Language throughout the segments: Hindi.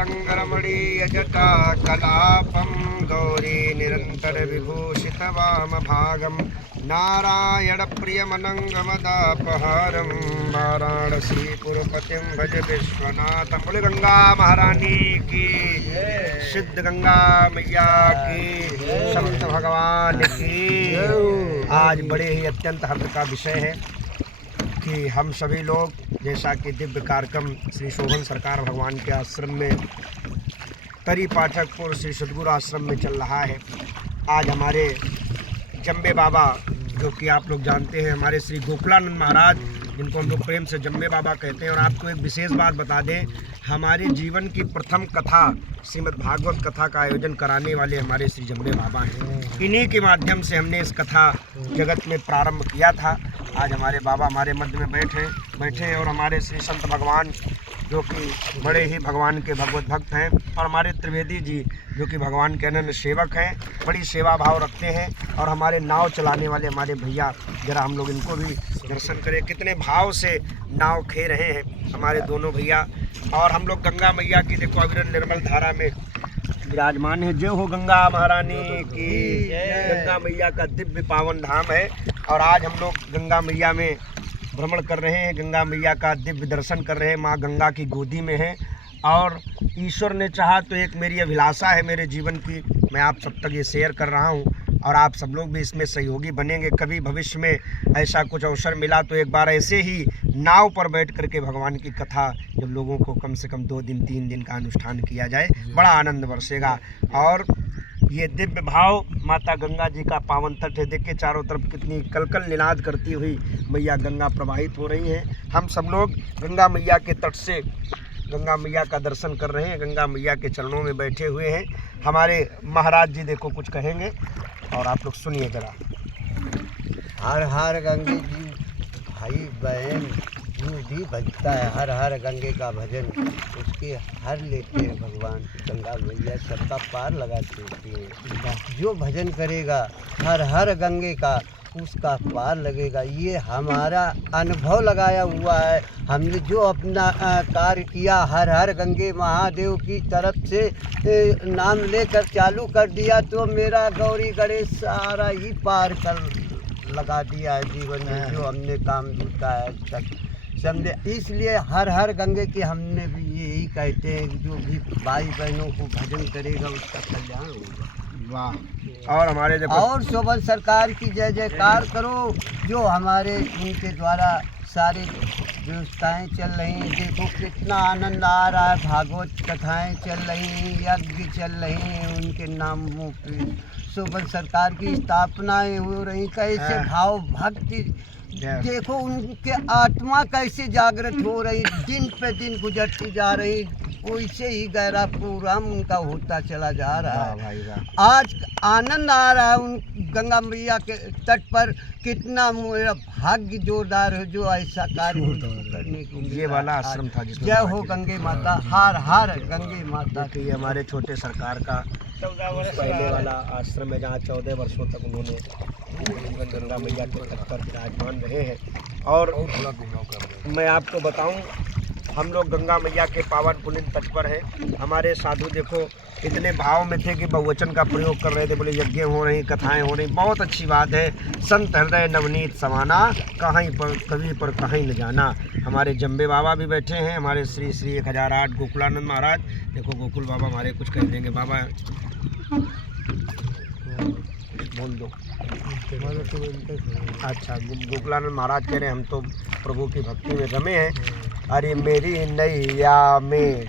रमणीयजटा कलापं गौरी निरंतर विभूषित वामभागं नारायणप्रियमनंगमदापहारं वाराणसीपुरपतिं भज विश्वनाथं। बोले गंगा महारानी की, सिद्ध गंगा मैया की, संत भगवान की। आज बड़े ही अत्यंत हर्ष का विषय है कि हम सभी लोग, जैसा कि दिव्य कार्यक्रम श्री शोभन सरकार भगवान के आश्रम में तरी पाठकपुर श्री सद्गुरु आश्रम में चल रहा है। आज हमारे जम्बे बाबा, जो कि आप लोग जानते हैं, हमारे श्री गोकुलानंद महाराज, जिनको हम लोग प्रेम से जम्बे बाबा कहते हैं। और आपको एक विशेष बात बता दें, हमारे जीवन की प्रथम कथा श्रीमद् भागवत कथा का आयोजन कराने वाले हमारे श्री जम्बे बाबा हैं। इन्हीं के माध्यम से हमने इस कथा जगत में प्रारंभ किया था। आज हमारे बाबा हमारे मध्य में बैठे हैं और हमारे श्री संत भगवान, जो कि बड़े ही भगवान के भगवत भक्त हैं, और हमारे त्रिवेदी जी, जो कि भगवान के अनन्य सेवक हैं, बड़ी सेवा भाव रखते हैं। और हमारे नाव चलाने वाले हमारे भैया, जरा हम लोग इनको भी दर्शन करें, कितने भाव से नाव खे रहे हैं हमारे दोनों भैया। और हम लोग गंगा मैया की देखो अविरल निर्मल धारा में विराजमान है। जय हो गंगा महारानी की। गंगा मैया का दिव्य पावन धाम है और आज हम लोग गंगा मैया में भ्रमण कर रहे हैं, गंगा मैया का दिव्य दर्शन कर रहे हैं। माँ गंगा की गोदी में हैं और ईश्वर ने चाहा तो एक मेरी अभिलाषा है मेरे जीवन की, मैं आप सब तक ये शेयर कर रहा हूँ और आप सब लोग भी इसमें सहयोगी बनेंगे। कभी भविष्य में ऐसा कुछ अवसर मिला तो एक बार ऐसे ही नाव पर बैठ करके भगवान की कथा, जब लोगों को कम से कम 2 दिन 3 दिन का अनुष्ठान किया जाए, बड़ा आनंद बरसेगा। और ये दिव्य भाव माता गंगा जी का पावन तट है। देखिए चारों तरफ कितनी कलकल निनाद करती हुई मैया गंगा प्रवाहित हो रही हैं। हम सब लोग गंगा मैया के तट से गंगा मैया का दर्शन कर रहे हैं, गंगा मैया के चरणों में बैठे हुए हैं। हमारे महाराज जी देखो कुछ कहेंगे और आप लोग सुनिए जरा। हर हर गंगे जी भाई बहन यूँ भी भजता है, हर हर गंगे का भजन उसके हर लेते हैं भगवान। गंगा मैया सबका पार लगा देती है। जो भजन करेगा हर हर गंगे का, उसका पार लगेगा। ये हमारा अनुभव लगाया हुआ है। हमने जो अपना कार्य किया, हर हर गंगे महादेव की तरफ से नाम लेकर चालू कर दिया तो मेरा गौरी गणेश सारा ही पार कर लगा दिया है जीवन में, जो हमने काम जूता है आज तक, समझे। इसलिए हर हर गंगे की हमने भी यही कहते हैं कि जो भी भाई बहनों को भजन करेगा उसका कल्याण होगा। वाह। और हमारे और शोभन सरकार की जय जयकार करो, जो हमारे उनके द्वारा सारी व्यवस्थाएं चल रही हैं। देखो कितना आनंद आ रहा है, भागवत कथाएं चल रही हैं, यज्ञ चल रहे हैं उनके नामों पे। शोभन सरकार की स्थापनाएं हो रही, कैसे भाव भक्ति, देखो उनके आत्मा कैसे जागृत हो रही, दिन पे दिन गुजरती जा रही, वैसे ही गहरा प्रोग्राम उनका होता चला जा रहा है। आज आनंद आ रहा है उन गंगा मैया के तट पर। कितना मेरा भाग्य जोरदार है जो ऐसा कार्य करने को ये वाला आश्रम था। जय हो गंगे माता, हर हर गंगे माता की। ये हमारे छोटे सरकार का 14 वर्ष पहले वाला आश्रम है, जहाँ 14 वर्षों तक उन्होंने गंगा मैया के तट पर विराजमान रहे हैं। और मैं आपको बताऊं, हम लोग गंगा मैया के पावन पुलिन तट पर हैं। हमारे साधु देखो इतने भाव में थे कि बहुवचन का प्रयोग कर रहे थे, बोले यज्ञ हो रही, कथाएं हो रही, बहुत अच्छी बात है। संत हृदय नवनीत समाना, कहीं पर कभी पर कहीं न जाना। हमारे जम्बे बाबा भी बैठे हैं, हमारे श्री श्री 1008 गोकुलानंद महाराज। देखो गोकुल बाबा हमारे कुछ कह देंगे। बाबा बोल दो। अच्छा, गोकुलानंद महाराज कह रहे हैं हम तो प्रभु की भक्ति में रमे हैं। अरे मेरी नैया में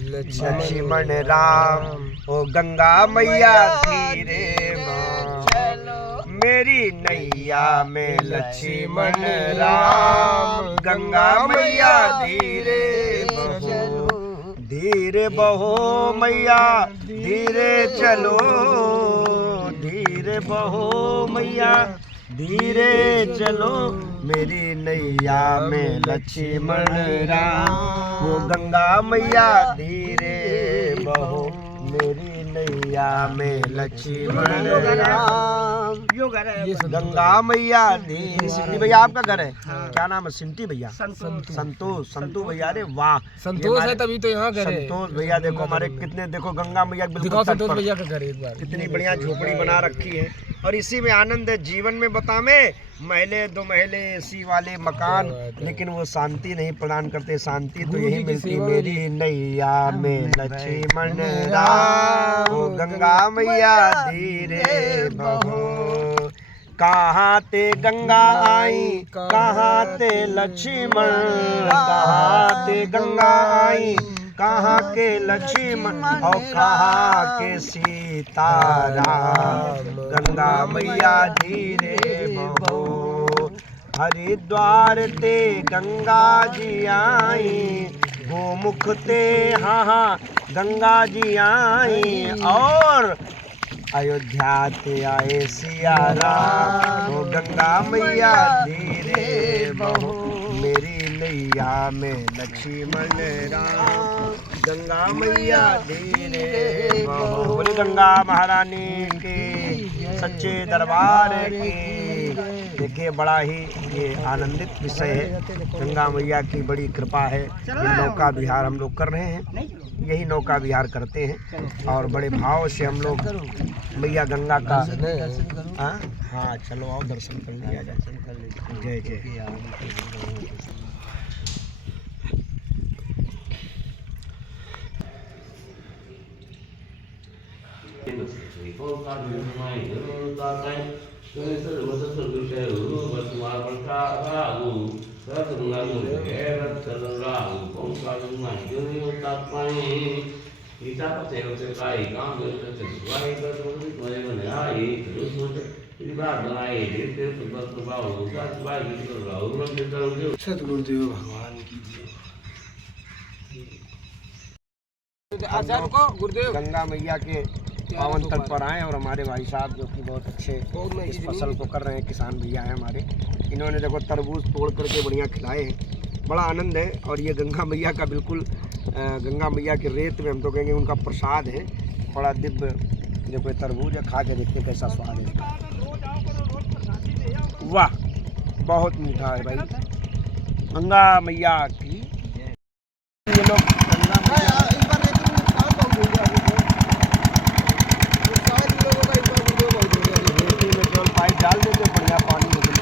लक्ष्मण राम, ओ गंगा मैया धीरे माँ। मेरी नैया में लक्ष्मण राम, गंगा मैया धीरे बहो, धीरे बहो मैया धीरे चलो, धीरे बहो मैया धीरे चलो। मेरी नैया में लक्ष्मण राम, वो गंगा मैया धीरे बहो, मेरी नैया में लक्ष्मण राम। यो घर है ये संतोष गंगा मैया दी। सिंटी भैया आपका घर है? क्या नाम है? सिंटी भैया? संतोष भैया। अरे वाह, संतोष है तभी तो यहाँ घर है। संतोष भैया देखो हमारे कितने, देखो गंगा मैया बिल्कुल दिखाओ तट संतोष पर। भैया का घर एक बार। कितनी बढ़िया झोपड़ी बना रखी है और इसी में आनंद है। जीवन में बता में महले दो महले एसी वाले मकान, लेकिन वो शांति नहीं प्रदान करते। शांति तो यही मिलती मेरी नैया में लक्ष्मण राम, ओ गंगा मैया धीरे बहो। कहाँ ते गंगा आई, कहाँ ते लक्ष्मण, कहाँ ते गंगा आई, कहाँ के लक्ष्मण और कहाँ के सीताराम। गंगा मैया धीरे बहो। हरिद्वार ते गंगा जी आई, गोमुख ते हाँ गंगा जी आई, और अयोध्या ते आए सिया राम। ओ गंगा मैया धीरे बहो, मेरी नैया में लक्ष्मण राम। गंगा मैया धीरे बहो। बोली गंगा महारानी की, सच्चे दरबार की। देखिए बड़ा ही ये आनंदित विषय है। गंगा मैया की बड़ी कृपा है। ये नौका विहार हम लोग कर रहे हैं, यही नौका विहार करते हैं और बड़े भाव से हम लोग मैया गंगा का। हाँ चलो आओ दर्शन कर लिया जाए। जय जय। सतगुरुदेव भगवान की आचार्य को गुरुदेव गंगा मैया के पावन तल पर आए और हमारे भाई साहब जो कि बहुत अच्छे इस फसल को कर रहे हैं, किसान भैया हैं हमारे। इन्होंने देखो तरबूज तोड़ करके बढ़िया खिलाए हैं, बड़ा आनंद है। और ये गंगा मैया का बिल्कुल गंगा मैया के रेत में हम तो कहेंगे उनका प्रसाद है, बड़ा दिव्य। देखो तरबूज है, खा के देखते कैसा स्वाद है। वाह, बहुत मीठा है भाई। गंगा मैया की ये लोग गंगा मैया में केवल पाइप डाल देते, बढ़िया पानी हो गया।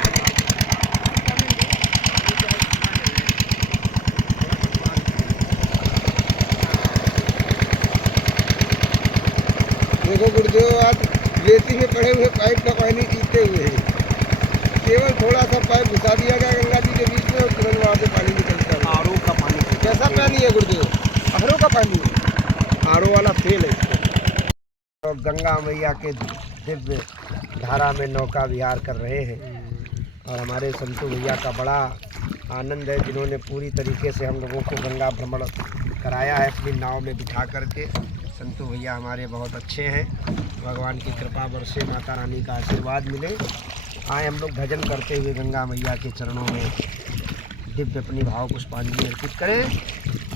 देखो गुरुदेव, आप रेती में पड़े हुए पाइप का पानी पीते हुए हैं। केवल थोड़ा सा पाइप घुसा दिया गया गंगा जी के बीच में और तुरंत वहाँ से पानी निकलता है। आरओ का पानी। कैसा पानी है गुरुदेव? आरओ का पानी, आरओ वाला तेल है। तो गंगा मैया के दिव्य धारा में नौका विहार कर रहे हैं और हमारे संतू भैया का बड़ा आनंद है, जिन्होंने पूरी तरीके से हम लोगों को गंगा भ्रमण कराया है अपनी नाव में बिठा करके। संतू भैया हमारे बहुत अच्छे हैं, भगवान की कृपा बरसे, माता रानी का आशीर्वाद मिले। आए हम लोग भजन करते हुए गंगा मैया के चरणों में दिव्य अपनी भाव पुष्पांजलि अर्पित करें।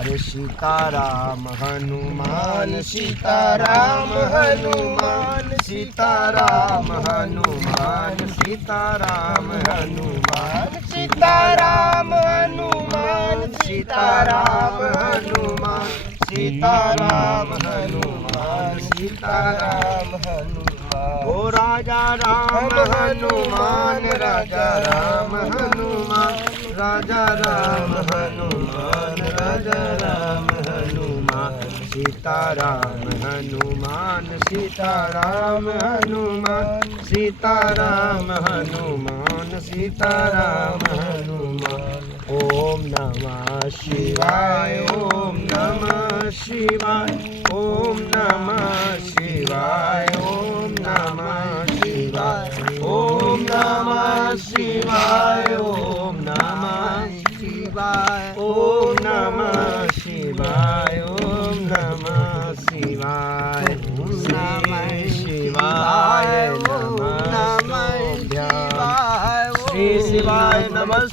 अरे सीताराम हनुमान, सीताराम हनुमान, सीताराम हनुमान, सीताराम हनुमान, सीताराम हनुमान, सीताराम हनुमान, सीताराम हनुमान, सीताराम हनुमान। ओ राजा राम हनुमान, राजा राम हनुमान, राजा राम हनुमान, राजा राम हनुमान, सीताराम हनुमान, सीताराम हनुमान, सीताराम हनुमान, सीताराम हनुमान। ओम नमः शिवाय, ओम नमः शिवाय, ओम नमः शिवाय, ओम नमः शिवाय, ओम नमः शिवाय, ओम नमः शिवाय, ओम नमः शिवाय, ओम नमः शिवाय, श्री शिवाय नमः,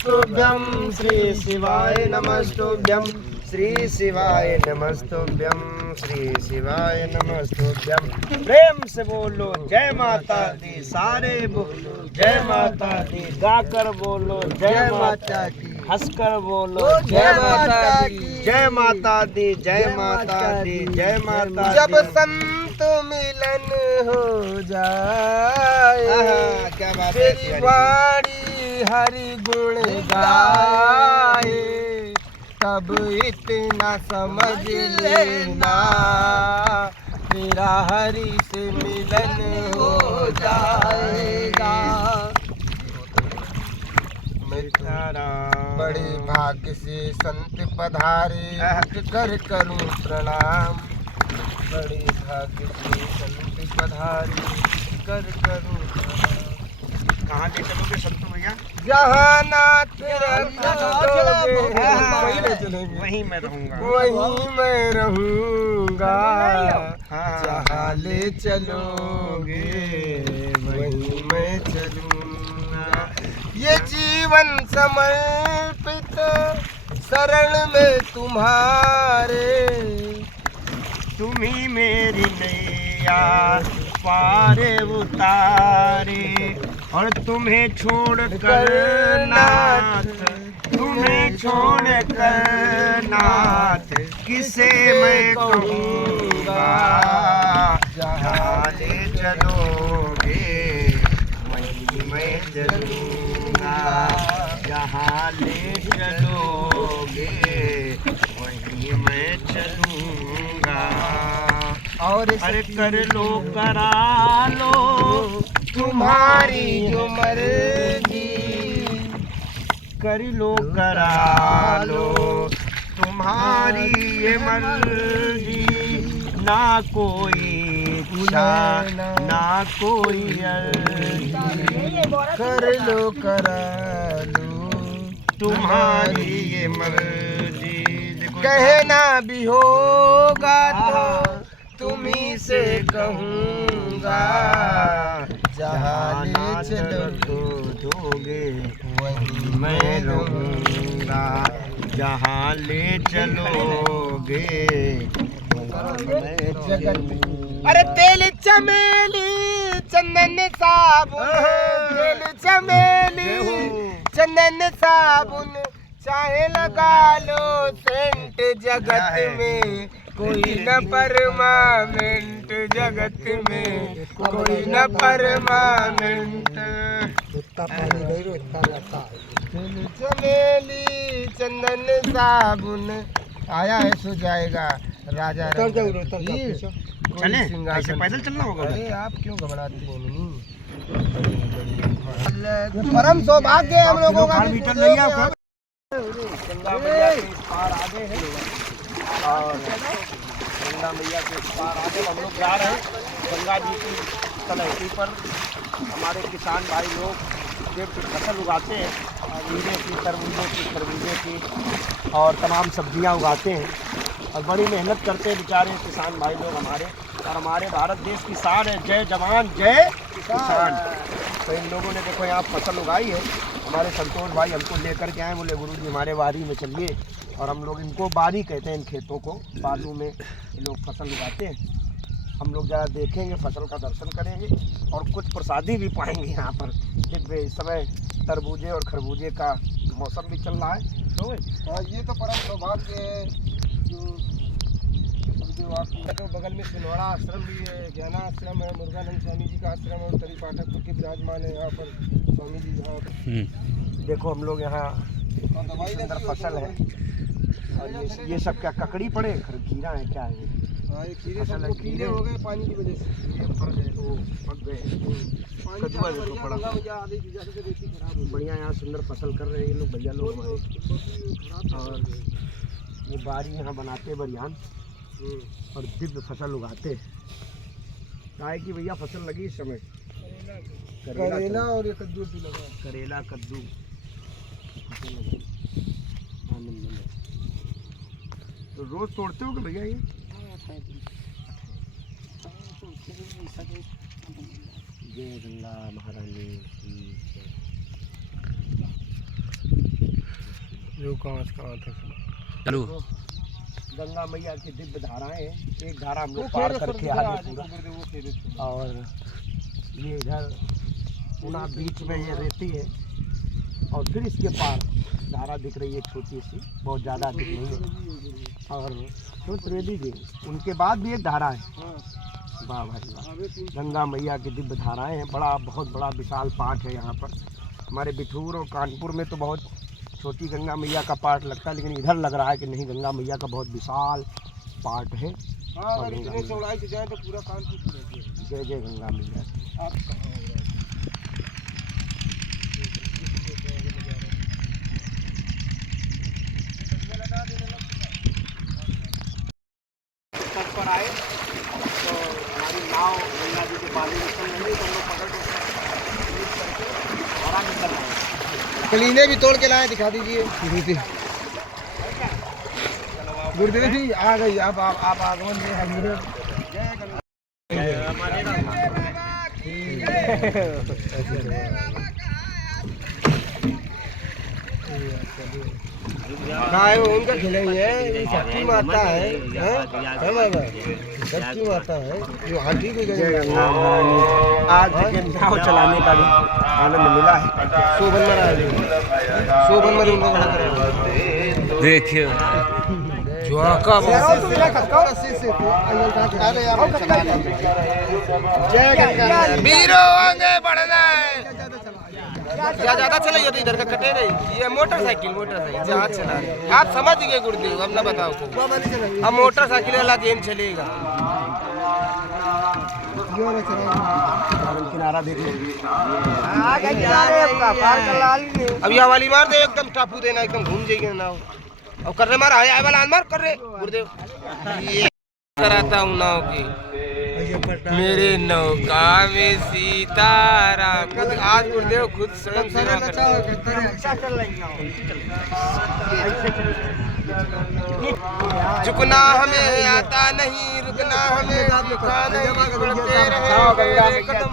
श्री शिवाय नमस्तुभ्यं, श्री शिवाय नमस्तुभ्यं, श्री शिवाय नमस्तुभ्यं, श्री शिवाय नमस्तुभ्यम। प्रेम से बोलो जय माता दी, सारे बोलो जय माता दी, गाकर बोलो जय माता दी, हंसकर बोलो जय माता दी, जय माता दी, जय माता दी, जय माता दी। जब संत मिलन हो जाए, क्या बात है, तेरी वाणी हरि गुण गाए, तब इतना समझ लेना तेरा हरि से मिलन हो जाएगा। बड़े भाग्य से संत पधारे, कर करूं प्रणाम। बड़े भाग्य से संत पधारे, कर करूं प्रणाम। कहाँ ले चलोगे संतू भैया? जहाँ नाथ वहीं मैं रहूंगा, वहीं मैं रहूंगा। हाँ। जहाँ ले चलोगे वहीं मैं चलूंगा। ये जीवन समर्पित शरण में तुम्हारे, तुम्ही मेरी नैया पार उतारे, और तुम्हें छोड़ कर नाथ, तुम्हें छोड़ कर नाथ किसे मैं कहूँगा। जहाँ ले चलोगे वहीं मैं चलूँगा, जहाँ ले चलोगे वहीं मैं चलूँगा। और अरे कर लो करा लो तुम्हारी जो मर्जी, कर लो करा लो तुम्हारी ये मर्जी, ना कोई इच्छा ना कोई अर्जी, कर लो करा लो तुम्हारी ये मर्जी। देखो कहना भी होगा तो तुम्ही से कहूँगा। जहाँ ले चलो दोगे वहीं मैं रहूँगा, जहाँ ले चलोगे मैं जगत। अरे तेल चमेली चंदन साबुन, तेल चमेली चंदन साबुन, चाहे लगा लो सेंट। जगत में कोई न परमानेंट, जगत में कोई न परमानेंट। चमेली चंदन साबुन आया है सो जाएगा। राजा चले ऐसे पैदल चलना होगा। अरे आप क्यों घबराते हैं मुनि? परम सौभाग्य है हम लोगों का। गंगा मैया के इस पार आगे है, और गंगा मैया के इस पार आगे हम लोग जा रहे हैं। गंगा जी की तलहटी पर हमारे किसान भाई लोग जब फसल उगाते हैं, खीरे की, तरबूजे की, खरबूजे की और तमाम सब्जियां उगाते हैं, और बड़ी मेहनत करते हैं बेचारे किसान भाई लोग हमारे। और हमारे भारत देश की शान है, जय जवान जय किसान। तो इन लोगों ने देखो यहाँ फसल उगाई है। हमारे संतोष भाई हमको लेकर के आए, बोले गुरुजी हमारे बारी में चलिए। और हम लोग इनको बारी कहते हैं, इन खेतों को बालू में ये लोग फसल उगाते हैं। हम लोग ज़रा देखेंगे, फसल का दर्शन करेंगे और कुछ प्रसादी भी पाएंगे यहाँ पर। दिव्य इस समय तरबूजे और खरबूजे का मौसम भी चल रहा है। तो ये तो परम सौभाग्य है। जो आपके तो बगल में सिनवाड़ा आश्रम भी है, ज्ञाना आश्रम है, मुर्गानंद स्वामी जी का आश्रम और तरी पाठक के विराजमान है यहाँ पर स्वामी जी। यहाँ पर देखो हम लोग यहाँ सुंदर फसल है, और ये सब क्या ककड़ी पड़े, खीरा है, क्या है? ये खीरे सब वो खीरे हो गए पानी की वजह से, ये फल गए तो पक गए। कद्दू देखो पड़ा बढ़िया, यहाँ सुंदर फसल कर रहे हैं ये लोग भैया लोग हमारे। और ये बारी यहाँ बनाते बढ़िया और दिव्य फसल उगाते। क्या है कि भैया फसल लगी इस समय करेला और ये कद्दू भी लगा, करेला कद्दू आनंद में। तो रोज तोड़ते हो भैया ये? जय गंगा महारानी की। जो कहाँ तक चलो गंगा मैया की दिव्य धाराएं हैं। एक धारा हम लोग पार करके आ गए पूरा, और ये इधर पुनः बीच में ये रेती है, और फिर इसके पार धारा दिख रही है छोटी सी, बहुत ज़्यादा दिख रही है। और तो त्रिवेदी जी, उनके बाद भी एक धारा है। वाह भाई वाह, गंगा मैया की दिव्य धाराएं हैं। बहुत बड़ा विशाल पाठ है यहाँ पर। हमारे बिठूर और कानपुर में तो बहुत छोटी गंगा मैया का पाठ लगता है, लेकिन इधर लग रहा है कि नहीं, गंगा मैया का बहुत विशाल पाठ है। अगर इतने चौड़ाई से जाए तो पूरा कानपुर। जय जय गंगा मैया। तट पर आए तो हमारी नाव गंगा जी के पानी में चल रही, तो हम लोग पकड़ के हरा निकल रहे हैं। कलीने भी तोड़ के लाए, दिखा दीजिए। गुरुदेव जी आ गई, अब आप आगमन में हजूर। है उनका खिलाइए, शक्ति माता है, शक्ति माता है जो हाथी को आज के नाव चलाने का भी आनंद मिला है। शोभन में उनको देखिए वीरों आगे बढ़ना है। ज्यादा चलाइए तो इधर का कटे नहीं। ये मोटरसाइकिल जहाँ चला रहे आप समझ गए गुरुदेव, अब ना बताओ। अब मोटरसाइकिल वाला गेम चलेगा। किनारा देखो, अब यहाँ वाली मार दे, एकदम टापू देना, एकदम घूम जाएगी नाव। अब कर रहे मार, आया वाला मार कर रहे गुरुदेव। ये कराता हूँ नाव की, मेरे नौका में सीताराम। खुद आज गुरुदेव खुद स्वयं सेवा झुकना हमें आता नहीं, रुकना हमें नहीं, बढ़ते रहे कदम।